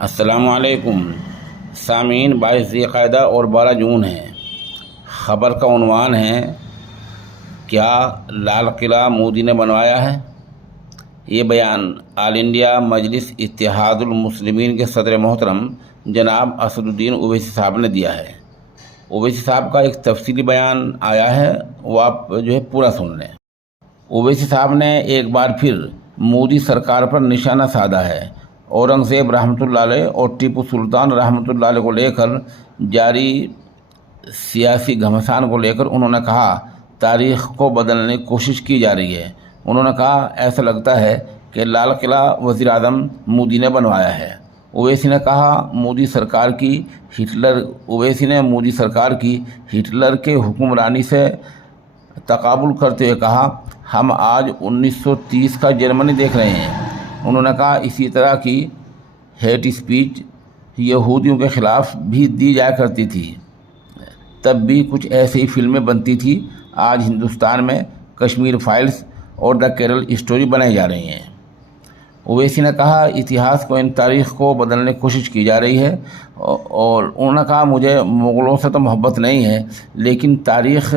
السلام علیکم سامعین، 22 ذی القعدہ اور 12 جون ہے۔ خبر کا عنوان ہے کیا لال قلعہ مودی نے بنوایا ہے؟ یہ بیان آل انڈیا مجلس اتحاد المسلمین کے صدر محترم جناب اسد الدین اویسی صاحب نے دیا ہے۔ اویسی صاحب کا ایک تفصیلی بیان آیا ہے، وہ آپ پورا سن لیں۔ اویسی صاحب نے ایک بار پھر مودی سرکار پر نشانہ سادھا ہے۔ اورنگزیب رحمۃ اللہ علیہ اور ٹیپو سلطان رحمۃ اللہ علیہ کو لے کر جاری سیاسی گھمسان کو لے کر انہوں نے کہا تاریخ کو بدلنے کی کوشش کی جا رہی ہے۔ انہوں نے کہا ایسا لگتا ہے کہ لال قلعہ وزیر اعظم مودی نے بنوایا ہے۔ اویسی نے مودی سرکار کی ہٹلر کے حکمرانی سے تقابل کرتے ہوئے کہا ہم آج 1930 کا جرمنی دیکھ رہے ہیں۔ انہوں نے کہا اسی طرح کی ہیٹ اسپیچ یہودیوں کے خلاف بھی دی جایا کرتی تھی، تب بھی کچھ ایسی ہی فلمیں بنتی تھی۔ آج ہندوستان میں کشمیر فائلز اور دا کیرل اسٹوری بنائی جا رہی ہیں۔ اویسی نے کہا اتہاس کو تاریخ کو بدلنے کی کوشش کی جا رہی ہے، اور انہوں نے کہا مجھے مغلوں سے تو محبت نہیں ہے لیکن تاریخ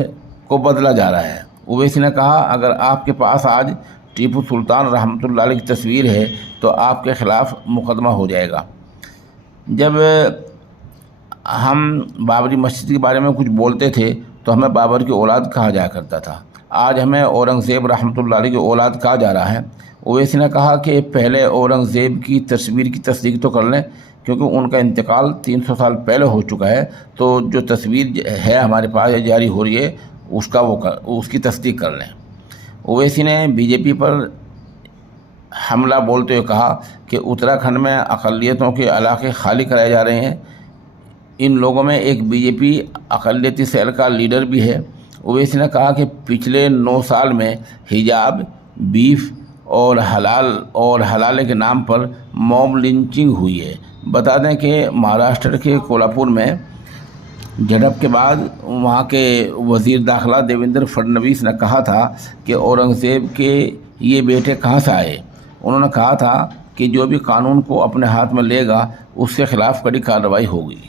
کو بدلا جا رہا ہے۔ اویسی نے کہا اگر آپ کے پاس آج ٹیپو سلطان رحمۃ اللہ علیہ کی تصویر ہے تو آپ کے خلاف مقدمہ ہو جائے گا۔ جب ہم بابری مسجد کے بارے میں کچھ بولتے تھے تو ہمیں بابر کی اولاد کہا جایا کرتا تھا، آج ہمیں اورنگزیب رحمۃ اللہ علیہ کی اولاد کہا جا رہا ہے۔ اویسی نے کہا کہ پہلے اورنگزیب کی تصویر کی تصدیق تو کر لیں، کیونکہ ان کا انتقال 300 سال پہلے ہو چکا ہے، تو جو تصویر ہے ہمارے پاس جاری ہو رہی ہے اس کی تصدیق کر لیں۔ اویسی نے بی جے پی پر حملہ بولتے ہوئے کہا کہ اتراکھنڈ میں اقلیتوں کے علاقے خالی کرائے جا رہے ہیں، ان لوگوں میں ایک بی جے پی اقلیتی سیل کا لیڈر بھی ہے۔ اویسی نے کہا کہ پچھلے 9 سال میں حجاب، بیف اور حلالے کے نام پر موب لنچنگ ہوئی ہے۔ بتا دیں کہ مہاراشٹر کے کولہاپور میں جھڑپ کے بعد وہاں کے وزیر داخلہ دیویندر فڈنویس نے کہا تھا کہ اورنگزیب کے یہ بیٹے کہاں سے آئے۔ انہوں نے کہا تھا کہ جو بھی قانون کو اپنے ہاتھ میں لے گا اس کے خلاف کڑی کارروائی ہوگی۔